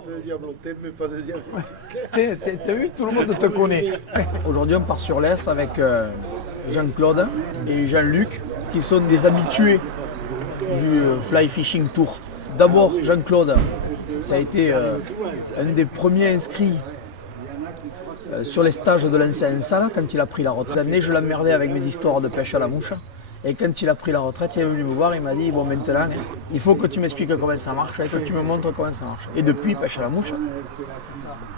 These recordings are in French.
de diablotin, mais pas de diablotin. Tu as vu, tout le monde te connaît. Aujourd'hui, on part sur l'Est avec Jean-Claude et Jean-Luc, qui sont des habitués du Fly Fishing Tour. D'abord, Jean-Claude, ça a été un des premiers inscrits sur les stages de l'ancien Sala quand il a pris la retraite. Je l'emmerdais avec mes histoires de pêche à la mouche. Et quand il a pris la retraite, il est venu me voir, il m'a dit bon maintenant, il faut que tu m'expliques comment ça marche et que tu me montres comment ça marche. Et depuis, il pêche à la mouche.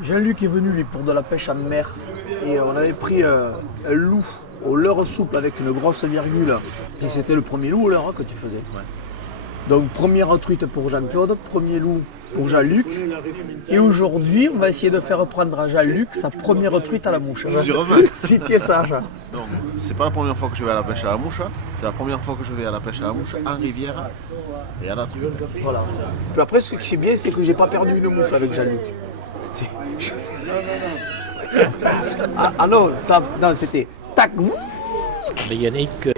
Jean-Luc est venu lui pour de la pêche en mer et on avait pris un loup au leurre souple avec une grosse virgule. Et c'était le premier loup au leurre que tu faisais. Ouais. Donc première truite pour Jean-Claude, premier loup pour Jean-Luc. Et aujourd'hui, on va essayer de faire prendre à Jean-Luc sa première truite à la mouche. Sûrement. Si tu es sage. Non, c'est pas la première fois que je vais à la pêche à la mouche, c'est la première fois que je vais à la pêche à la mouche en rivière et à la truite. Voilà. Puis après, ce qui est bien, c'est que j'ai pas perdu une mouche avec Jean-Luc. Ah non, ça, non, c'était tac. Mais Yannick,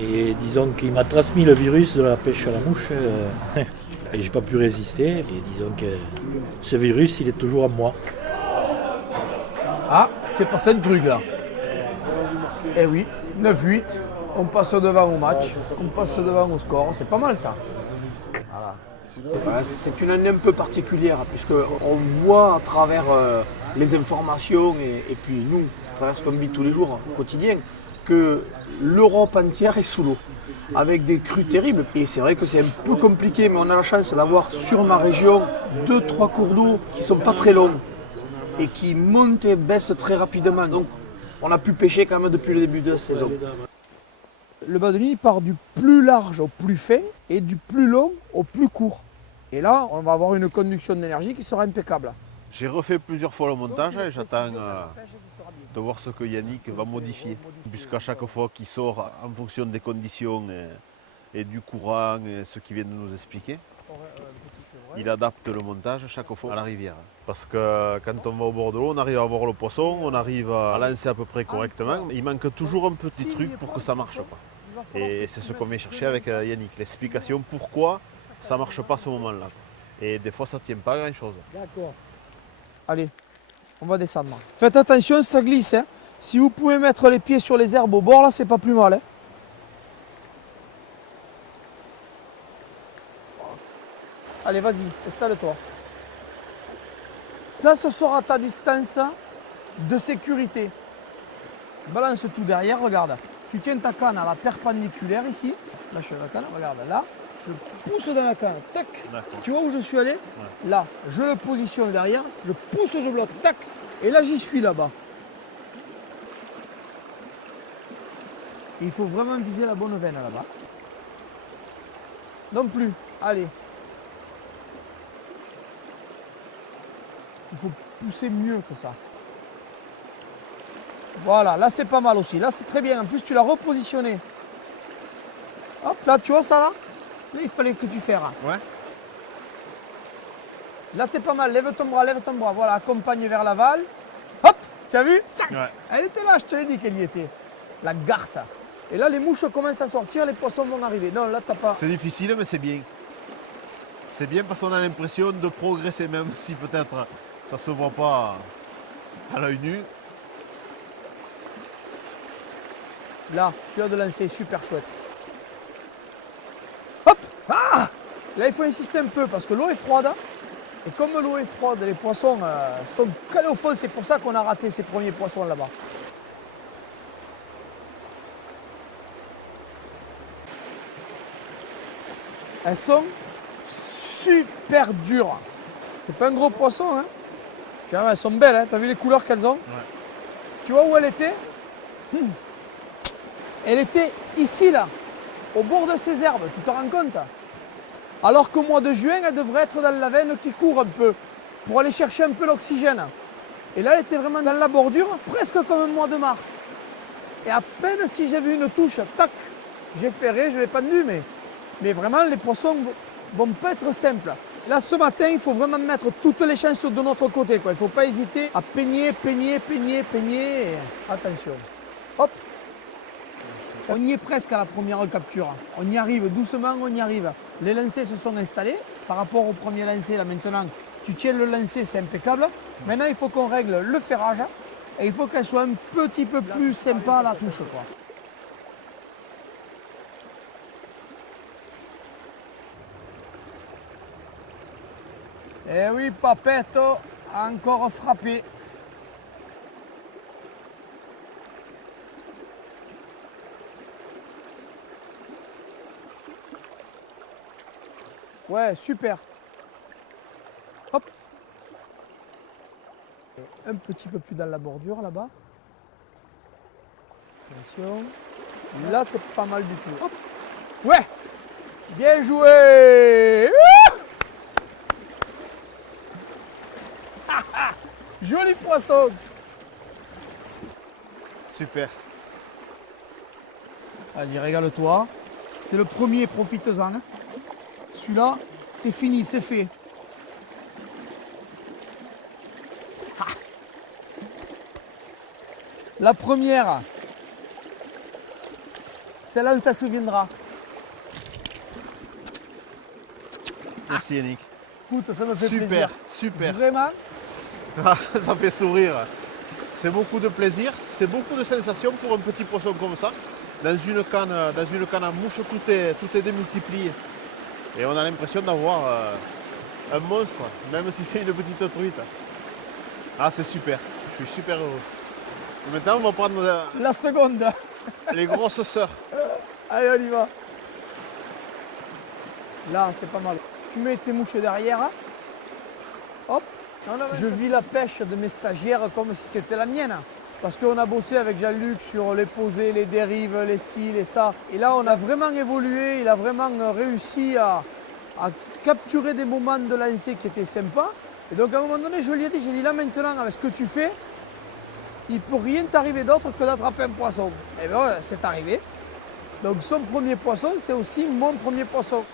et disons qu'il m'a transmis le virus de la pêche à la mouche et j'ai pas pu résister. Et disons que ce virus, il est toujours en moi. Ah, c'est passé un truc là. Eh oui, 9-8, on passe devant au match, on passe devant au score, c'est pas mal ça. Voilà. C'est une année un peu particulière puisqu'on voit à travers les informations et puis nous, à travers ce qu'on vit tous les jours au quotidien, que l'Europe entière est sous l'eau, avec des crues terribles. Et c'est vrai que c'est un peu compliqué, mais on a la chance d'avoir sur ma région 2-3 cours d'eau qui ne sont pas très longs et qui montent et baissent très rapidement. Donc on a pu pêcher quand même depuis le début de la saison. Le bas de ligne part du plus large au plus fin et du plus long au plus court. Et là, on va avoir une conduction d'énergie qui sera impeccable. J'ai refait plusieurs fois le montage et j'attends de voir ce que Yannick va modifier. Puisqu'à chaque fois qu'il sort en fonction des conditions et du courant et ce qu'il vient de nous expliquer, il adapte le montage chaque fois à la rivière. Parce que quand on va au bord de l'eau, on arrive à voir le poisson, on arrive à lancer à peu près correctement. Il manque toujours un petit truc pour que ça marche, quoi. Et c'est ce qu'on vient chercher avec Yannick, l'explication pourquoi ça ne marche pas à ce moment-là. Et des fois ça ne tient pas à grand-chose. D'accord. Allez, on va descendre. Faites attention, ça glisse. Hein. Si vous pouvez mettre les pieds sur les herbes au bord, là, c'est pas plus mal. Hein. Allez, vas-y, installe-toi. Ça, ce sera ta distance de sécurité. Balance tout derrière, regarde. Tu tiens ta canne à la perpendiculaire ici. Lâche la canne, regarde, là. Je pousse dans la canne, tac. Tu vois où je suis allé? Ouais. Là, je le positionne derrière, je pousse, je bloque, tac. Et là, j'y suis là-bas. Il faut vraiment viser la bonne veine là-bas. Non plus, allez. Il faut pousser mieux que ça. Voilà, là c'est pas mal aussi. Là c'est très bien. En plus tu l'as repositionné. Hop, là tu vois ça là? Là il fallait que tu fasses. Ouais. Là t'es pas mal. Lève ton bras, lève ton bras. Voilà, accompagne vers l'aval. Hop, tu as vu? Ouais. Elle était là, je te l'ai dit qu'elle y était. La garce. Et là les mouches commencent à sortir, les poissons vont arriver. Non, là t'as pas. C'est difficile mais c'est bien. C'est bien parce qu'on a l'impression de progresser même si peut-être ça se voit pas à l'œil nu. Là, celui-là de lancer, super chouette. Hop! Ah! Là, il faut insister un peu parce que l'eau est froide. Et comme l'eau est froide, les poissons sont calés au fond. C'est pour ça qu'on a raté ces premiers poissons là-bas. Elles sont super dures. C'est pas un gros poisson. Hein? Tu vois, elles sont belles. Hein? Tu as vu les couleurs qu'elles ont? Ouais. Tu vois où elle était? Elle était ici, là, au bord de ces herbes, tu te rends compte? Alors qu'au mois de juin, elle devrait être dans la veine qui court un peu, pour aller chercher un peu l'oxygène. Et là, elle était vraiment dans la bordure, presque comme un mois de mars. Et à peine si j'ai vu une touche, tac, j'ai ferré, je ne l'ai pas tenu, mais vraiment, les poissons vont pas être simples. Là, ce matin, il faut vraiment mettre toutes les chances de notre côté, quoi. Il ne faut pas hésiter à peigner, peigner, peigner, peigner. Et attention. Hop. On y est presque à la première capture. On y arrive doucement, on y arrive. Les lancers se sont installés. Par rapport au premier lancer, là maintenant, Tu tiens le lancer, c'est impeccable. Maintenant, il faut qu'on règle le ferrage et il faut qu'elle soit un petit peu plus sympa à la touche, quoi. Eh oui, Papette a encore frappé. Ouais, super. Hop. Un petit peu plus dans la bordure là-bas. Attention. Là, t'es pas mal du tout. Hop. Ouais. Bien joué. Joli poisson. Super. Vas-y, régale-toi. C'est le premier, profites-en. Celui-là, c'est fini, c'est fait. Ah. La première, celle-là, on s'en souviendra. Merci Yannick. Écoute, ça me fait Super, plaisir. super. Vraiment. Ah, ça fait sourire. C'est beaucoup de plaisir, c'est beaucoup de sensations pour un petit poisson comme ça. Dans une canne à mouche, tout est démultiplié. Et on a l'impression d'avoir un monstre, même si c'est une petite truite. Ah, c'est super, je suis super heureux. Maintenant, on va prendre La seconde. les grosses sœurs. Allez, on y va. Là, c'est pas mal. Tu mets tes mouches derrière. Hop. Je vis la pêche de mes stagiaires comme si c'était la mienne. Parce qu'on a bossé avec Jean-Luc sur les posées, les dérives, les ci, les ça. Et là, on a vraiment évolué. Il a vraiment réussi à capturer des moments de lancer qui étaient sympas. Et donc, à un moment donné, je lui ai dit, j'ai dit là maintenant, avec ce que tu fais, il ne peut rien t'arriver d'autre que d'attraper un poisson. Et bien, c'est arrivé. Donc, son premier poisson, c'est aussi mon premier poisson.